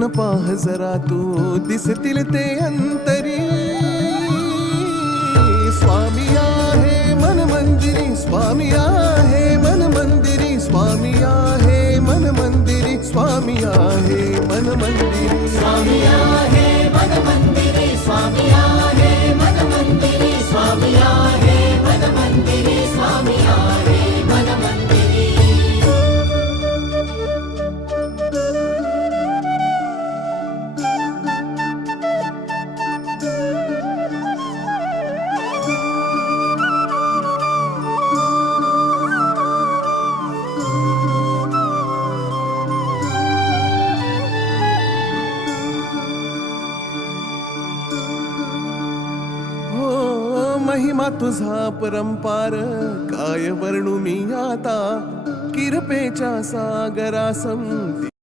फिरून पाह जरा तू दिसतील ते अंतरी. स्वामी आहे मन मंदिरी, स्वामी आहे मन मंदिरी, स्वामी आहे मन मंदिरी, स्वामी आहे मन मंदिरी. स्वामी आहे मन मंदिरी, स्वामी आहे मन मंदिरी, स्वामी आहे मन मंदिरी, स्वामी आहे मन मंदिरी. महिमा तुझा परंपार काय वर्णू मी आता. किरपेच्या सागरासम